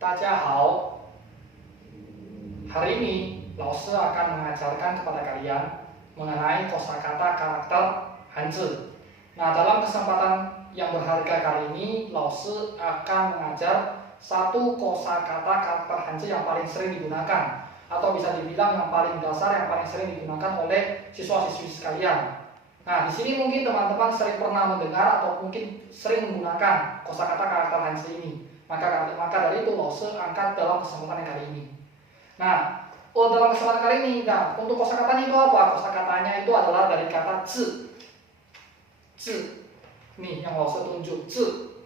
大家好. Hari ini, 老师 akan mengajarkan kepada kalian mengenai kosakata karakter Hanzi. Nah, dalam kesempatan yang berharga kali ini, 老师 akan mengajar satu kosakata karakter Hanzi yang paling sering digunakan, atau bisa dibilang yang paling dasar, yang paling sering digunakan oleh siswa-siswi sekalian. Nah, di sini mungkin teman-teman sering pernah mendengar atau mungkin sering menggunakan kosakata karakter Hanzi ini. Maka dari itu, 老师 angkat dalam kesempatan yang kali ini. Nah, dalam kesempatan kali ini, untuk kosakatanya itu apa? Kosakatanya itu adalah dari kata 字. 字, nih yang 老师 tunjuk 字,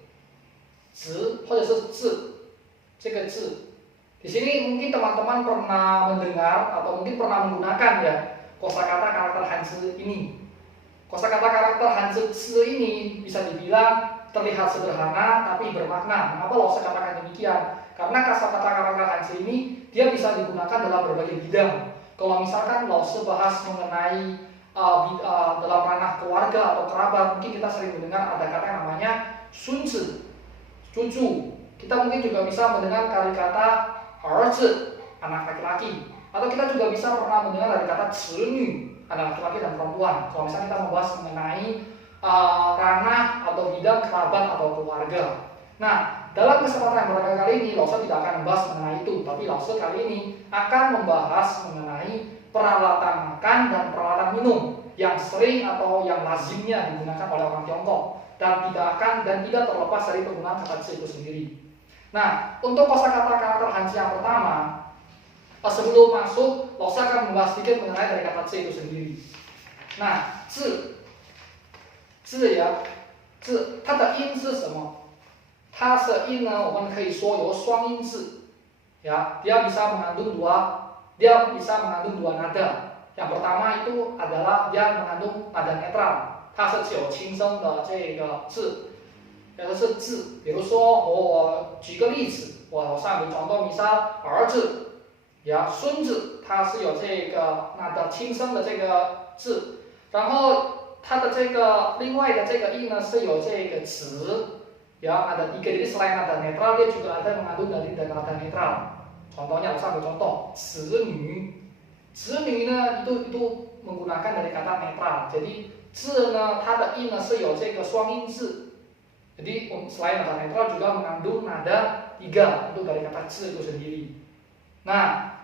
字或者是字, 这个字. Di sini mungkin teman-teman pernah mendengar atau mungkin pernah menggunakan ya kosakata karakter Hanzi ini. Kosakata karakter Hanzi 字 ini bisa dibilang terlihat sederhana tapi bermakna. Mengapa 老师 katakan demikian? Karena kosakata karakter Hanzi ini dia bisa digunakan dalam berbagai bidang. Kalau misalkan 老师 bahas mengenai dalam ranah keluarga atau kerabat, mungkin kita sering mendengar ada kata yang namanya 孙子, cucu. Kita mungkin juga bisa mendengar kata 儿子, anak laki-laki. Atau kita juga bisa pernah mendengar dari kata 子女, anak laki-laki dan perempuan. Kalau misalnya kita membahas mengenai ranah atau bidang kerabat atau keluarga. Nah, dalam kesempatan yang berharga kali ini, 老师 tidak akan membahas mengenai itu, tapi 老师 kali ini akan membahas mengenai peralatan makan dan peralatan minum yang sering atau yang lazimnya digunakan oleh orang Tiongkok dan tidak terlepas dari penggunaan kata 字 itu sendiri. Nah, untuk kosakata karakter Hanzi yang pertama, sebelum masuk, 老师 akan membahas sedikit mengenai dari kata 字 itu sendiri. Nah, 字 呀，字它的音是什么？它的音呢，我们可以说有双音字，ya, dia bisa mengandung dua nada. Yang pertama itu adalah dia mengandung nada netral，它是只有轻声的这个字，也就是字。比如说，我举个例子，我上面讲到misal儿子，呀，孙子，它是有这个nada轻声的这个字，然后它的这个另外的这个音呢是有这个词。Ya, ada 3. Jadi selain nada netral, dia juga ada mengandung dari nada netral. Contohnya, saya ambil contoh, 子女. 子女呢 itu menggunakan dari kata netral. Jadi 字呢，它的音呢是有这个双音字. Jadi selain nada netral juga mengandung nada 3 untuk dari kata 字 itu sendiri. Nah,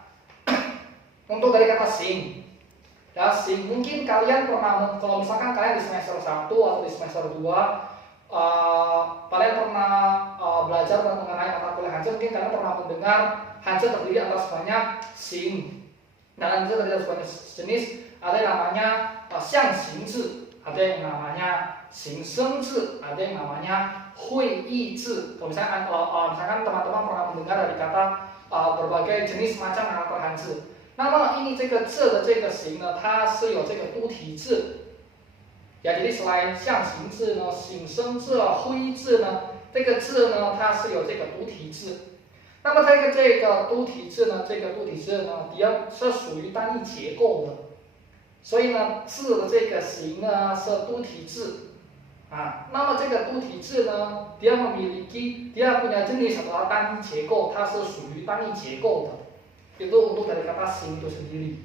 untuk dari kata sing. Ya, sing mungkin kalian pernah, kalau misalkan kalian di semester 1 atau di semester 2 kalian pernah belajar mengenai mata kuliah Hanzi, mungkin kalian pernah mendengar Hanzi terdiri atas banyak sing. Dan Hanzi terdiri atas banyak jenis, ada yang namanya xiang xing zi, ada yang namanya xing sheng zi, ada yang namanya hui yi zi. Kalau misalkan teman-teman pernah mendengar dari kata berbagai jenis macam karakter Hanzi. 那么因为这个字的这个形呢，它是有这个都体字。Ya, jadi selain 象形字呢、形声字、徽字呢，这个字呢，它是有这个独体字。那么这个独体字呢，它是属于单一结构的，所以呢，字的这个形呢是独体字啊。那么这个独体字呢，dia punya jenis adalah 单一结构，它是属于单一结构的。itu untuk dari kata 形 itu sendiri.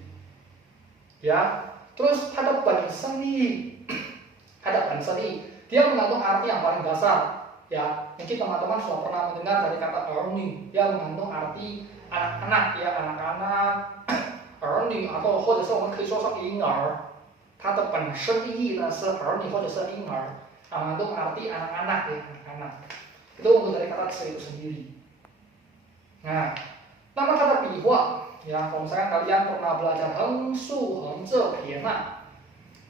Ya, terus ada 本身意。ada 本身意, dia mengandung arti yang paling dasar. Ya, mungkin teman-teman sudah pernah mendengar dari kata 儿女, dia mengandung arti anak-anak, ya, anak-anak, 儿女 atau 或者是我们可以说是婴儿。它的本身意呢是儿女或者是婴儿, mengandung arti anak-anak, ya, anak-anak. Itu untuk dari kata 字 itu sendiri. Nah, nama kata 笔画, ya, kalau misalnya kalian pernah belajar 横竖横仄撇捺。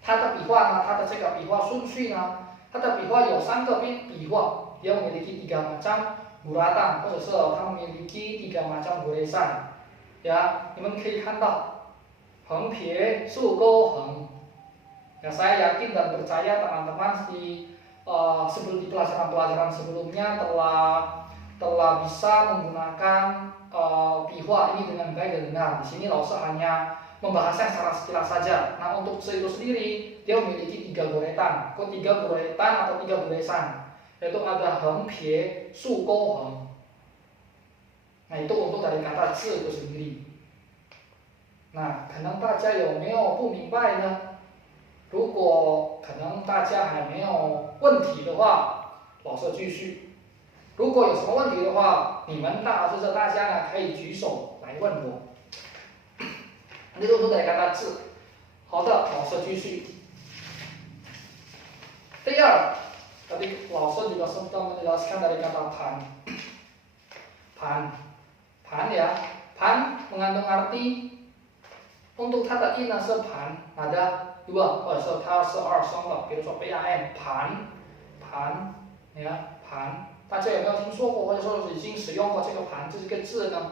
它的笔画呢，它的这个笔画顺序呢，它的笔画有3个笔画, dia memiliki 3 macam guratan, 或者是它 memiliki 3 macam goresan. Ya, 你们可以看到横撇竖勾横. Ya, saya yakin dan percaya teman-teman sebelum di pelajaran sebelumnya telah bisa menggunakan 笔画 ini dengan baik dan benar. Di sini 老师 hanya membahasnya secara sekilas saja. Nah, untuk 字 itu sendiri, dia memiliki 3 goretan, 3 goretan atau 3 goresan, yaitu ada 横撇竖勾横. Nah itu untuk dari kata 字 itu sendiri. Nah可能大家有没有不明白呢？如果可能大家还没有问题的话，老师继续。如果有什么问题的话，你们就是大家呢可以举手来问我。这都dari kata 字。好的，老师继续。第二，tadi老师juga sudah menjelaskan dari kata pan. Pan ya, pan mengandung arti untuk 它的音呢是盘ada 2，或者是它是2声的，比如说 pan 盘呀盘，大家有没有听说过或者说已经使用过这个盘这个字呢？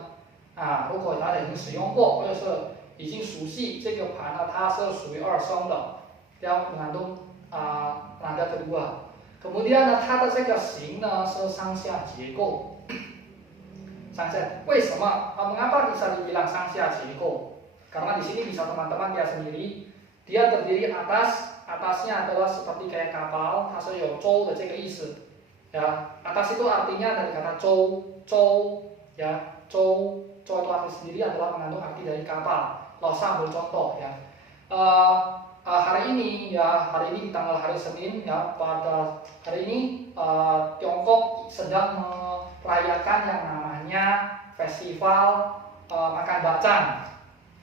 如果大家已经使用过或者是已经熟悉这个盘呢，它是属于2声的，yang mengandung nada kedua. Kemudian 呢，它的这个形呢是上下结构。上下，为什么mengapa bisa dibilang 上下结构？ Karena di sini bisa teman-teman lihat sendiri, dia terdiri atasnya adalah seperti kayak kapal, 它是有舟的这个意思。Ya, atas itu artinya dari kata 舟 ya, 舟 itu arti sendiri adalah mengandung arti dari kapal. Saya ambil contoh ya. Hari ini di tanggal hari Senin ya, pada hari ini Tiongkok sedang merayakan yang namanya festival makan bacang.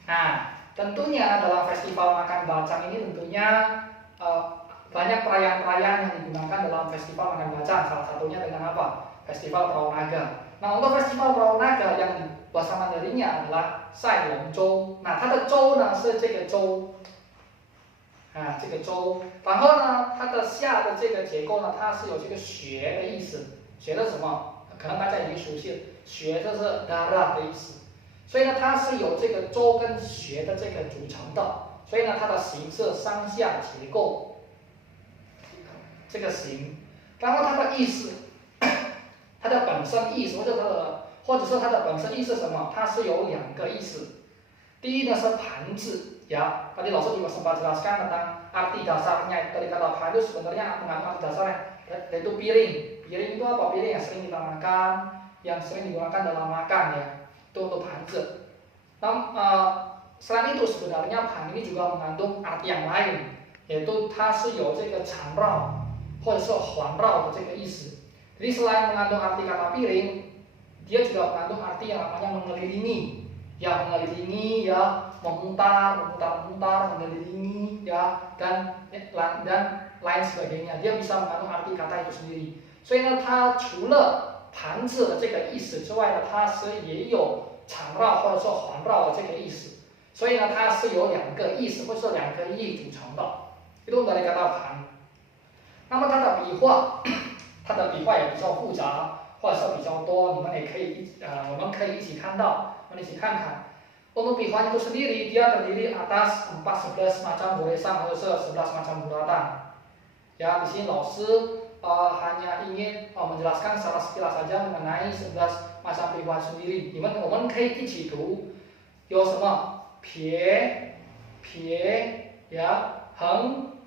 Nah, tentunya dalam festival makan bacang ini tentunya banyak perayaan-perayaan yang digunakan dalam festival makan bacang. Salah satunya dengan apa? Festival Perahu Naga. Nah, untuk festival Perahu Naga yang bahasa Mandarinnya adalah Sai Long Zhou. Nah，它的州呢是这个州，这个州。然后呢，它的下的这个结构呢，它是有这个学的意思。学的什么？可能大家已经熟悉了，学就是 darah 的意思。所以呢，它是有这个州跟学的这个组成的。所以呢，它的形是上下结构，这个形。然后它的意思，它的本身意思或者是它的本身意思是什么？它是有2个意思。第一呢是盘字ya. Tadi老师juga sempat jelaskan tentang arti dasarnya dari kata pan itu sebenarnya mengandung arti dasarnya yaitu piring. Piring itu apa? Piring yang sering kita makan, yang sering digunakan dalam makan ya. Itu untuk pan字。selain itu sebenarnya pan ini juga mengandung arti yang lain, yaitu 它是有这个缠绕或者是环绕的这个意思。jadi selain mengandung arti kata piring, dia juga mengandung arti yang namanya mengelilingi, ya mengelilingi ya, memutar, mengelilingi ya, dan lain sebagainya. Dia bisa mengandung arti kata itu sendiri. 所以呢，它除了盘子的这个意思之外呢，它是也有缠绕或者说环绕的这个意思。所以呢，它是由2个意思或者是2个意组成的。itu dari kata pan。那么它的笔画也比较复杂，或者是比较多，我们可以一起看到，我们一起看看。Untuk笔画itu sendiri dia terdiri atas 11 macam goresan atau 11 macam bulatan. Ya, di sini 老师hanya ingin menjelaskan secara sekilas saja mengenai 11 macam 笔画 sendiri. 我们可以一起读，有什么撇呀，横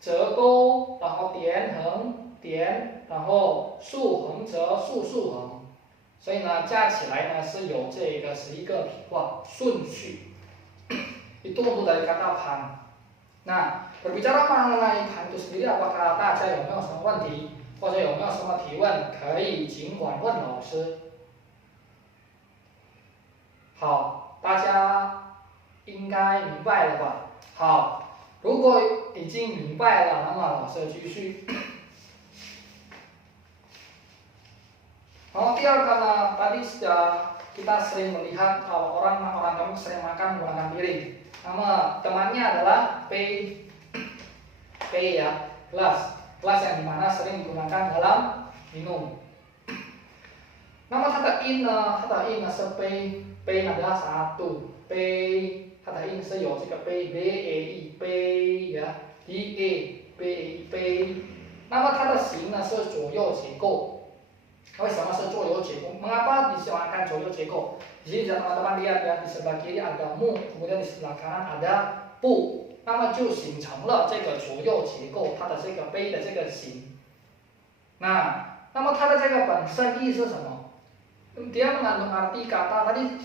折钩，然后点横点，然后竖横折竖横。所以呢，加起来呢是有这个11个笔画顺序。Itu untuk dari kata pan. Nah, berbicara mengenai pan itu sendiri, apakah 大家有没有什么问题，或者有没有什么提问，可以尽管问老师。好，大家应该明白了吧？好，如果已经明白了，那么老师继续。第二个呢，tadi sudah kita sering melihat orang kami sering makan menggunakan piring. Nama temannya adalah P ya, gelas yang dimana sering digunakan dalam minum. Nama kata in 是杯 adalah 1， 杯 kata in 是有这个杯 杯呀 杯。那么它的形呢是左右结构。为什么是左右结构？ Mengapa disamakan 左右结构？ Di sini teman-teman lihat ya, di sebelah kiri ada mu, kemudian di sebelah kanan ada bu， 那么就形成了这个左右结构，它的这个杯的这个形。那么它的这个本身意是什么？ dia mengandung arti kata tadi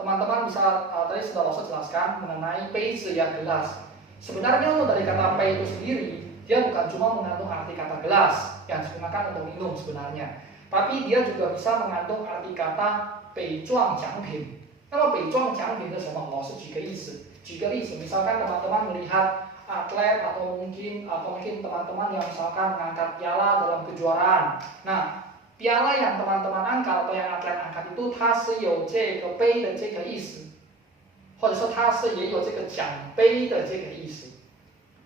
teman-teman bisa tadi sudah langsung jelaskan mengenai 杯子 ya gelas. Sebenarnya untuk dari kata 杯 itu sendiri dia bukan cuma mengandung arti kata gelas yang digunakan untuk minum sebenarnya, tapi dia juga bisa mengandung arti kata 杯状奖品。那么杯状奖品是什么？老师举个例子，misalkan teman-teman melihat atlet atau mungkin teman-teman yang misalkan mengangkat piala dalam kejuaraan. Nah, piala yang teman-teman angkat atau yang atlet angkat itu 它是有这个杯的这个意思，或者说它是也有这个奖杯的这个意思。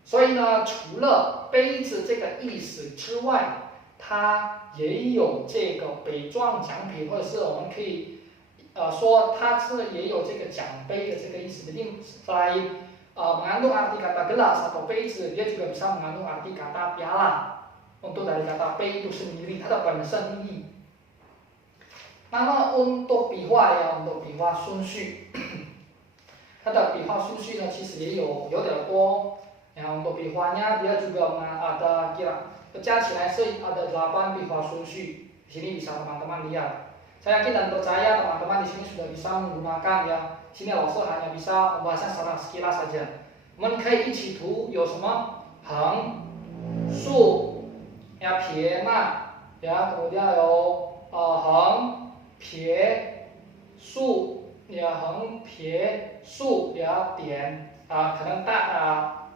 所以呢，除了杯子这个意思之外，它也有这个杯状奖品，或者是我们可以说它是也有这个奖杯的这个意思。Jadi selain mengandung arti kata gelas atau 杯子， dia juga bisa mengandung arti kata piala. Untuk dari kata 杯 itu sendiri, 它的本身意义。那么 untuk 笔画呀， untuk 笔画顺序，它的笔画顺序呢，其实也有点多。yang untuk 笔画nya dia juga ada加起来是ada 8 笔画顺序。di sini bisa teman-teman lihat. Saya yakin dan percaya teman-teman di sini sudah bisa menggunakan ya. Sini 老师 hanya bisa membahasnya secara sekilas saja. 我们可以一起读有什么横、竖。 ya 撇捺 ya kemudian 有横撇竖 ya 横撇竖 ya 点可能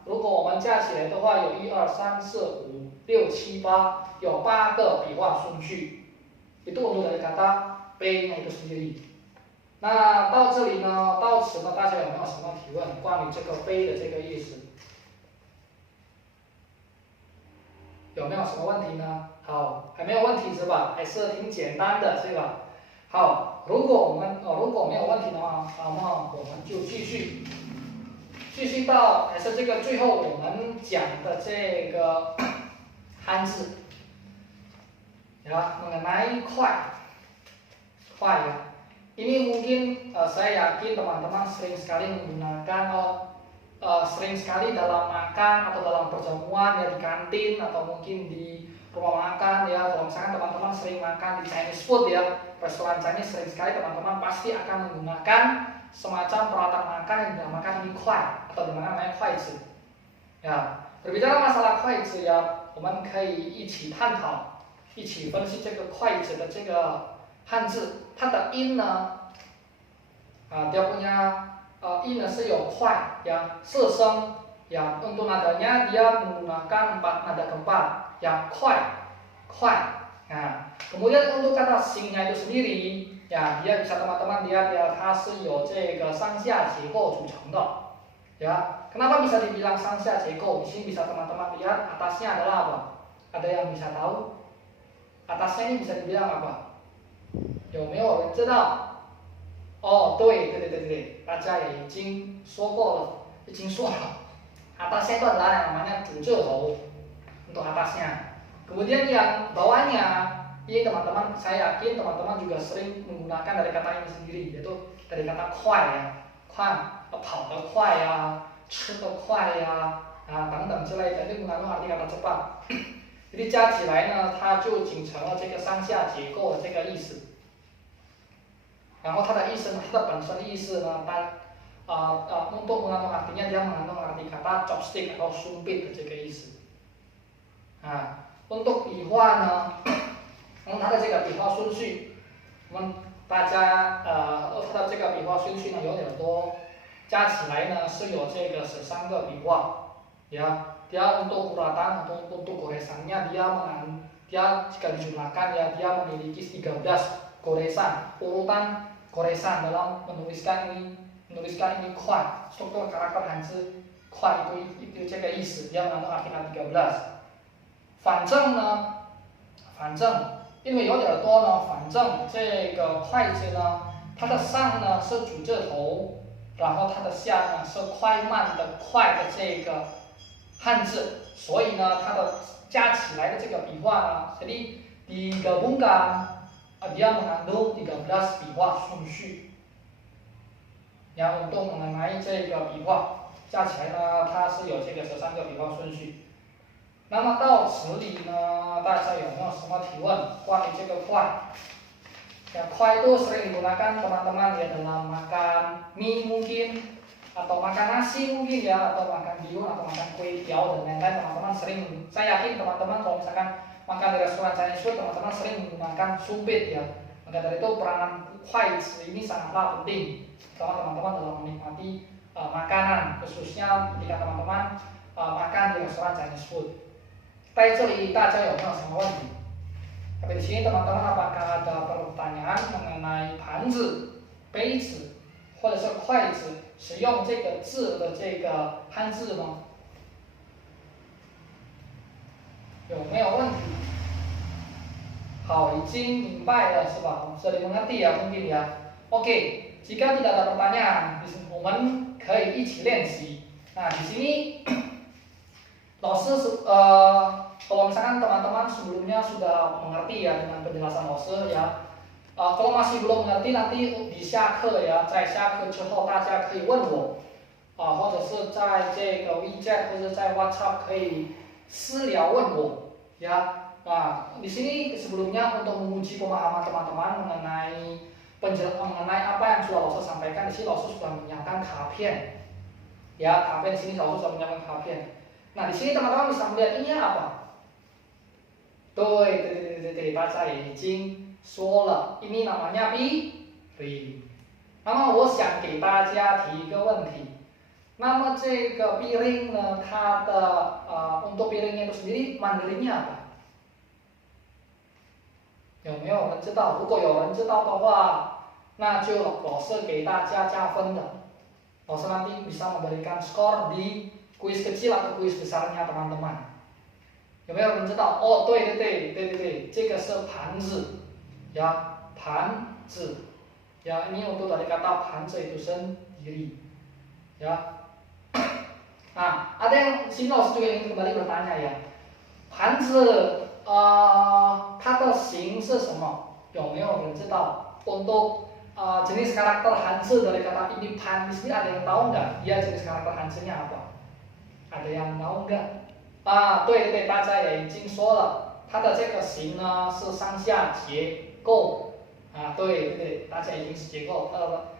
如果我们加起来的话有1、2、3、4、5、6、7、8有8个笔画顺序 itu untuk dari kata 杯 nya itu sendiri。那到这里呢，到此呢，大家有没有什么提问关于这个杯的这个意思？ 有没有什么问题呢？好，还没有问题是吧？还是挺简单的，是吧？好，如果没有问题的话，那么我们就继续到还是这个最后我们讲的这个汉字，ya mengenai 快ya. Ini mungkin saya yakin teman-teman sering sekali menggunakan sering sekali dalam makan atau dalam perjamuan ya di kantin atau mungkin di rumah makan ya. Kalau misalkan teman-teman sering makan di Chinese food ya, restoran Chinese sering sekali teman-teman pasti akan menggunakan semacam peralatan makan yang dinamakan mie kuai atau namanya kuai zi. Ya, berbicara masalah kuai zi ya, 我们可以一起探讨，一起分析这个筷子的这个汉字，它的音呢dia punya ini 是有快 ya 四声 ya untuk nadanya dia menggunakan 4 nada keempat ya 快 nah kemudian untuk kata sing-nya itu sendiri ya dia bisa teman-teman lihat ya 它是有这个上下结构组成的 ya kenapa bisa dibilang 上下结构 di sini bisa teman-teman lihat atasnya adalah apa ada yang bisa tahu atasnya ini bisa dibilang apa 有没有人知道 哦，对，大家也已经说过了，atasnya itu adalah yang namanya 主字头 untuk atasnya. Kemudian yang bawahnya, ini teman-teman, saya yakin teman-teman juga sering menggunakan dari kata ini sendiri, yaitu dari kata 快 ya, 快，跑得快呀，吃得快呀，等等之类的，就mengandung arti kata cepat. Jadi 加起来呢，它就形成了这个上下结构的这个意思。 然后它的意思呢，它的本身的意思呢，untuk mengandung artinya dia mengandung arti kata chopstick atau sumpit 的这个意思。untuk 笔画呢，它的这个笔画顺序，我们大家它的这个笔画顺序呢有点多，加起来呢是有这个13个笔画。ya, dia untuk uratan atau untuk goresannya dia jika dijumlahkan ya dia memiliki 13 goresan urutan goresan dalam menuliskan ini 快 struktur karakter Hanzi 快 itu 这个意思 dia mengandung arti 13。反正呢，因为有点多呢，反正这个筷子呢，它的上呢是主字头，然后它的下呢是快慢的快的这个汉字，所以呢它的加起来的这个笔画呢 jadi digabungkan dia mengandung 13 笔画顺序。yang untuk mengenai 这个笔画加起来呢，它是有这个13个笔画顺序。那么到此里呢，大家有没有什么提问关于这个快？ Ya, kuai itu sering digunakan teman-teman ya dalam makan mie mungkin, atau makan nasi mungkin ya, atau makan bihun, atau makan kue tiao dan lain-lain. Teman-teman sering, saya yakin teman-teman kalau misalkan makan di restoran Chinese food, teman-teman sering menggunakan sumpit ya. Maka dari itu peranan kuai ini sangatlah penting, terutama teman-teman dalam menikmati makanan, khususnya jika teman-teman makan di restoran Chinese food. 在这里大家有没有什么问题？ Tapi di sini teman-teman apakah ada pertanyaan mengenai 盘子、杯子或者是筷子使用这个字的这个汉字吗？有没有问题？好，已经明白了是吧？这里mengerti ya mungkin ya. Oke, jika tidak ada pertanyaan,我们可以一起练习。Nah di sini 老师kalau misalkan teman-teman sebelumnya sudah mengerti ya dengan penjelasan 老师ya, kalau masih belum mengerti nanti di 下课 ya, 在下课之后大家可以问我，或者是在这个 WeChat 或者在 WhatsApp 可以私聊问我ya. Nah di sini sebelumnya untuk menguji pemahaman teman-teman mengenai apa yang sudah 老师 sampaikan, di sini 老师 sudah menyiapkan 卡片ya, 卡片 di sini 老师 sudah menyiapkan 卡片。Nah di sini teman-teman bisa melihat ini apa? 对，大家也已经说了，ini namanya piring。那么我想给大家提一个问题，那么这个 piring 呢，它的untuk piringnya itu sendiri Mandarinnya apa？ 有没有人知道？如果有人知道的话，那就老师给大家加分的。老师nanti bisa memberikan skor di kuis kecil atau kuis besarnya teman-teman. 有没有人知道？哦，对，这个是盘子呀，盘子ya, ini untuk dari kata 盘子 itu sendiri ya. Nah, ada yang sini 老师 juga ingin kembali bertanya ya, 盘子它的形是什么？有没有人知道？ Untuk jenis karakter Hanzi dari kata ini pan di sini ada yang tahu nggak? Dia jenis karakter Hanzinya apa? Ada yang tahu nggak? 对，大家也已经说了，它的这个形呢是上下结构对，大家已经是结构，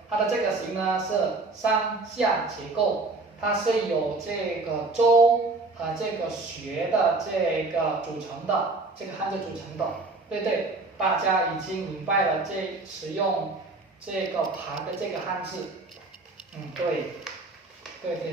它的这个形呢是上下结构，它是由这个周和这个穴的这个组成的，这个汉字组成的，对，大家已经明白了使用这个盘的这个汉字，对，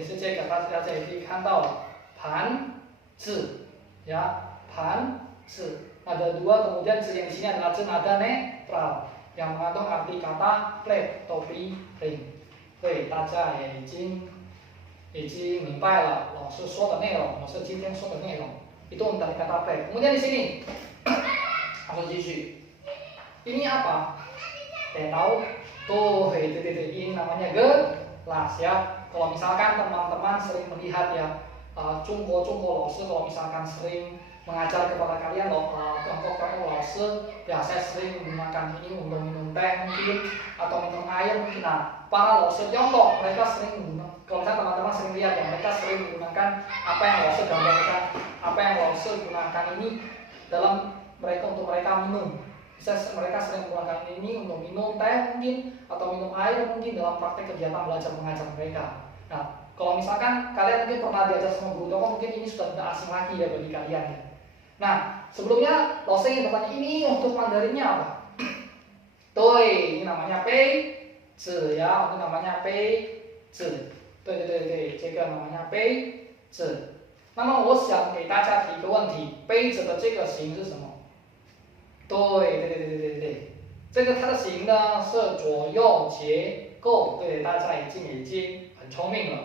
是这个，大家也可以看到了，盘字ya, 盘字。Ada dua, kemudian yang di sini adalah nada netral yang mengandung arti kata plate, topi, ring. 对，大家也已经明白了老师说的内容，老师今天说的内容。Itu dari kata plate. Kemudian di sini, langsung 继续。Ini apa? Tahu? Tuh, itu, ini namanya gelas ya. Kalau misalkan teman-teman sering melihat ya, 中国老师 kalau misalkan sering mengajar kepada kalian kelompok老师ya, saya sering menggunakan ini untuk minum teh mungkin atau minum air mungkin. Nah, para 老师 Tiongkok mereka sering menggunakan, kalau misalkan teman-teman sering lihat ya, mereka sering menggunakan apa yang 老师 gambarkan, apa yang 老师 gunakan ini dalam untuk mereka minum. Mereka sering menggunakan ini untuk minum teh mungkin atau minum air mungkin dalam praktek kegiatan belajar mengajar mereka. Nah, kalau misalkan kalian mungkin pernah diajar sama guru Tiongkok, mungkin ini sudah tidak asing lagi ya bagi kalian ya. Nah, sebelumnya 老师 ingin bertanya, ini untuk Mandarinnya apa? 对， ini namanya 杯子 ya, ini namanya 杯子。对，这个 namanya 杯子。那么我想给大家提一个问题，杯子的这个形是什么？对，这个它的形呢是左右结构，对，大家已经很聪明了。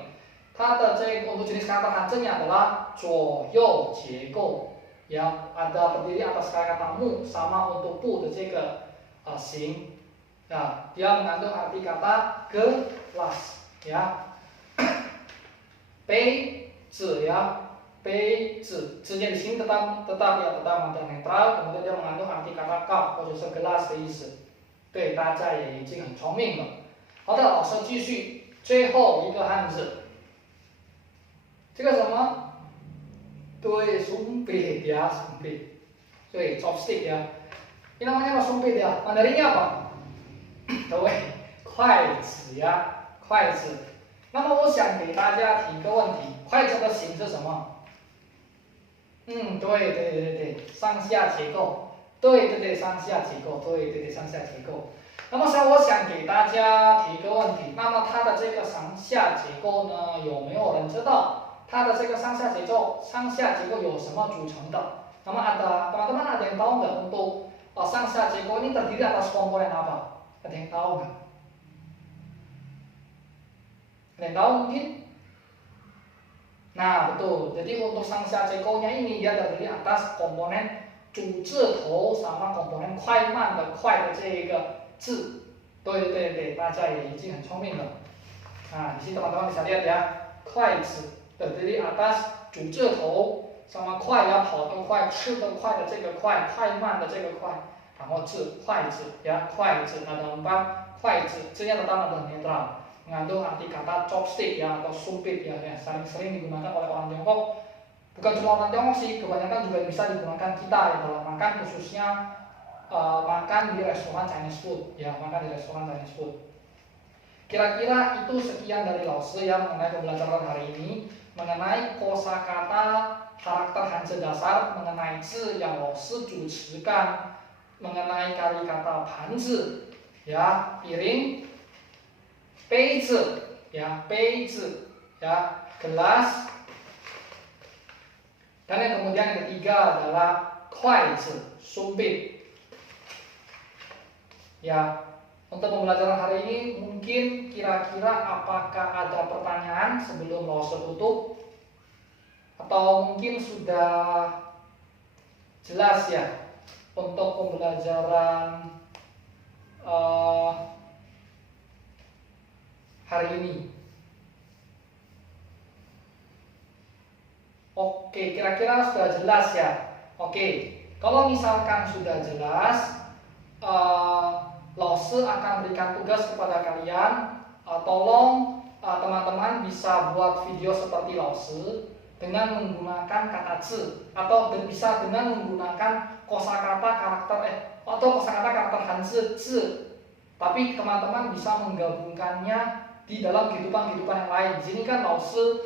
它的这个untuk jenis kata Hanzinya adalah 左右结构ya, ada berdiri atas kata mu sama untuk bu的这个形ya, dia mengandung arti kata gelas ya. 杯子 ya, 杯子 之间的形 tetap nada netral, kemudian dia mengandung arti kata cup 或者是 gelas 的意思。对，大家也已经很聪明了。好的，老师继续，最后一个汉字。这个什么？对，sumpit ya, sumpit. 对，chopstick ya. Ini namanya apa? Sumpit ya. Mandarinnya apa? 对，筷子呀，筷子。那么我想给大家提一个问题，筷子的形是什么？对，上下结构。对，上下结构。对，上下结构。那么我想给大家提一个问题，那么它的这个上下结构呢，有没有人知道？它的这个上下结构有什么组成的？那么teman-teman ada yang tahu nggak untuk上下结构ini terdiri atas komponen apa? Ada yang tahu nggak? Ada yang tahu mungkin? Nah betul, jadi untuk sangxia cekonya ini dia terdiri atas komponen 主字头 sama komponen 快慢的快的这一个字。对，大家也已经很聪明了。Nah, di sini teman-teman bisa lihat ya, 筷子 terdiri atas 主字头 sama 快呀，跑得快、吃得快的这个快，快慢的这个快，然后字筷子ya, 筷子 ada 4 筷子，这样的当然很 netral。mengandung arti kata chopstick ya atau sumpit ya, sering digunakan oleh orang Tiongkok. Bukan cuma orang Tiongkok sih, kebanyakan juga bisa digunakan kita ya dalam makan, khususnya makan di restoran Chinese food ya, makan di restoran Chinese food. Kira-kira itu sekian dari Lause ya mengenai pembelajaran hari ini, mengenai kosakata karakter Hanzi dasar, mengenai zi yang Lause jucikan, mengenai kari kata Hanzi ya, piring, 杯子 ya, 杯子 ya, gelas. Dan yang kemudian yang ketiga adalah 筷子 sumpit. Ya, untuk pembelajaran hari ini mungkin kira-kira apakah ada pertanyaan sebelum Lause tutup? Atau mungkin sudah jelas ya untuk pembelajaran hari ini. Oke, kira-kira sudah jelas ya. Oke, kalau misalkan sudah jelas, Lause akan berikan tugas kepada kalian. Tolong teman-teman bisa buat video seperti Lause dengan menggunakan kata zi atau bisa dengan menggunakan kosakata karakter karakter Hanzi zi. Tapi teman-teman bisa menggabungkannya di dalam kehidupan yang lain. Di sini kan Lause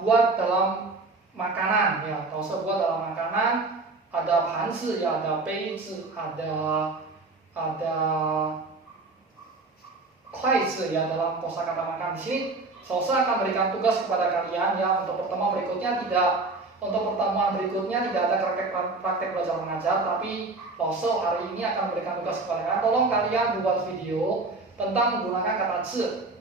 buat dalam makanan ya, Lause buat dalam makanan, ada Hanzi ya, ada Beizi, ada Kuaizi ya dalam kosakata makan. Di sini Lause akan berikan tugas kepada kalian ya, untuk pertemuan berikutnya tidak ada praktek belajar mengajar, tapi Lause hari ini akan memberikan tugas kepada kalian. Tolong kalian buat video tentang menggunakan kata zi.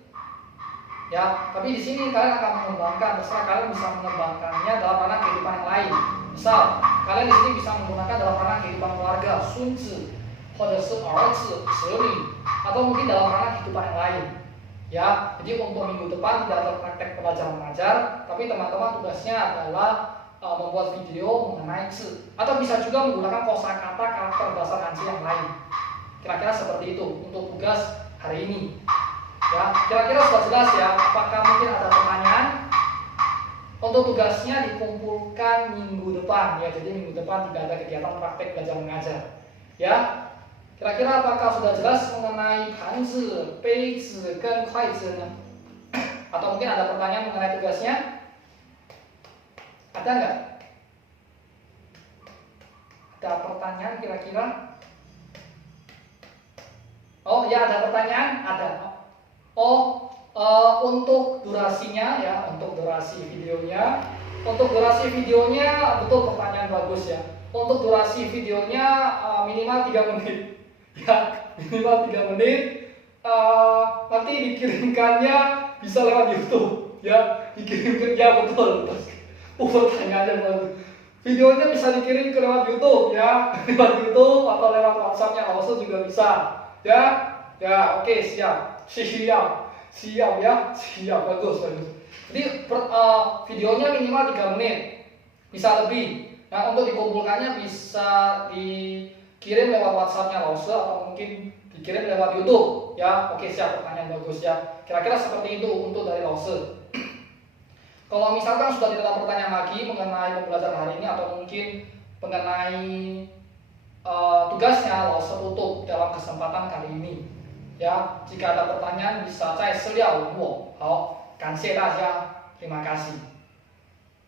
Ya, tapi di sini kalian akan mengembangkan, terserah kalian bisa mengembangkannya dalam ranah kehidupan yang lain. Misal, kalian di sini bisa menggunakan dalam ranah kehidupan keluarga, sunzi, atau erzi, zeli, atau mungkin dalam ranah kehidupan yang lain. Ya, jadi untuk minggu depan tidak ada praktek belajar mengajar, tapi teman-teman tugasnya adalah membuat video mengenai zi, atau bisa juga menggunakan kosakata karakter dasar Hanzi yang lain. Kira-kira seperti itu untuk tugas hari ini. Ya, kira-kira sudah jelas ya. Apakah mungkin ada pertanyaan? Untuk tugasnya dikumpulkan minggu depan ya. Jadi minggu depan tidak ada kegiatan praktek belajar mengajar. Ya. Kira-kira apakah sudah jelas mengenai Hanzi, Beizi, dan Kuaizi? Atau mungkin ada pertanyaan mengenai tugasnya? Ada nggak? Ada pertanyaan kira-kira? Oh ya, ada pertanyaan? Ada. Untuk durasinya ya, untuk durasi videonya, betul, pertanyaan bagus ya. Untuk durasi videonya minimal 3 menit, ya minimal 3 menit. Nanti dikirimkannya bisa lewat YouTube, ya dikirimkan ya betul. Pertanyaannya bagus. Videonya bisa dikirim ke lewat YouTube ya, lewat YouTube atau lewat WhatsAppnya Lause juga bisa, ya. Ya, oke, siap ya, bagus. Jadi videonya minimal 3 menit, bisa lebih. Nah, untuk dikumpulkannya bisa dikirim lewat WhatsAppnya Lause atau mungkin dikirim lewat YouTube. Ya, oke, siap, pertanyaan bagus ya. Kira-kira seperti itu untuk dari Lause. Kalau misalkan sudah tidak ada pertanyaan lagi mengenai pembelajaran hari ini atau mungkin mengenai tugasnya Laoshi tutup dalam kesempatan kali ini. Ya, jika ada pertanyaan bisa 在私聊问我。好，感谢大家，terima kasih.